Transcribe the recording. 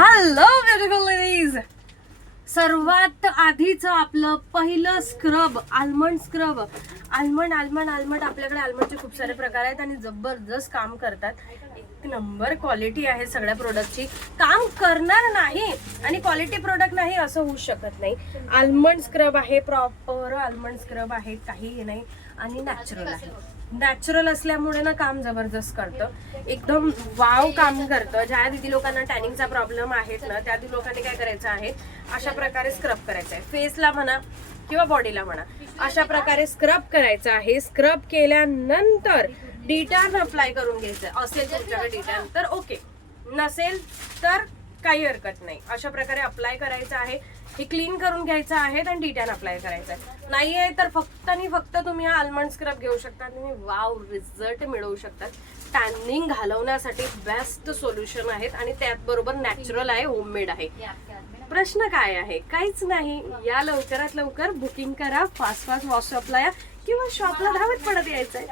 Hello beautiful ladies, सर्वात आधीच आपलं पहिलं scrub almond scrub. Almond almond almond आपल्याकडे आल्मंडचे खूप सारे प्रकार आहेत आणि जबरदस्त काम करतात. एक नंबर क्वालिटी आहे सगळ्या प्रोडक्टची. काम करणार नाही आणि क्वालिटी प्रोडक्ट नाही असं होऊ शकत नाही. आल्मंड स्क्रब आहे, प्रॉपर आल्मंड स्क्रब आहे, काही नाही आणि नॅचरल आहे. नॅचरल असल्यामुळे ना काम जबरदस्त करतं, एकदम वाव काम करतं. ज्या दिदी लोकांना टॅनिंगचा प्रॉब्लेम आहे ना, त्या दिदी लोकांनी काय करायचं आहे, अशा प्रकारे स्क्रब करायचं आहे. फेसला म्हणा किंवा बॉडीला म्हणा, अशा प्रकारे स्क्रब करायचं आहे. स्क्रब केल्यानंतर डिटॅन अप्लाय करून घ्यायचं. असेल तुमच्याकडे डिटॅन तर ओके, नसेल तर काही हरकत नाही. अशा प्रकारे अप्लाय करायचं आहे. हे क्लीन करून घ्यायचं आहे आणि डिटॅन अप्लाय करायचं आहे. नाहीये तर फक्त आणि फक्त तुम्ही हा आल्मंड स्क्रब घेऊ शकता. तुम्ही वाव रिझल्ट मिळवू शकता. टॅनिंग घालवण्यासाठी बेस्ट सोल्युशन आहेत आणि त्याचबरोबर नॅचरल आहे, होममेड आहे. प्रश्न काय आहे? काहीच नाही. या लवकरात लवकर बुकिंग करा, फास्ट फास्ट व्हॉट्सअपला या किंवा शॉपला धावत पडत यायचंय.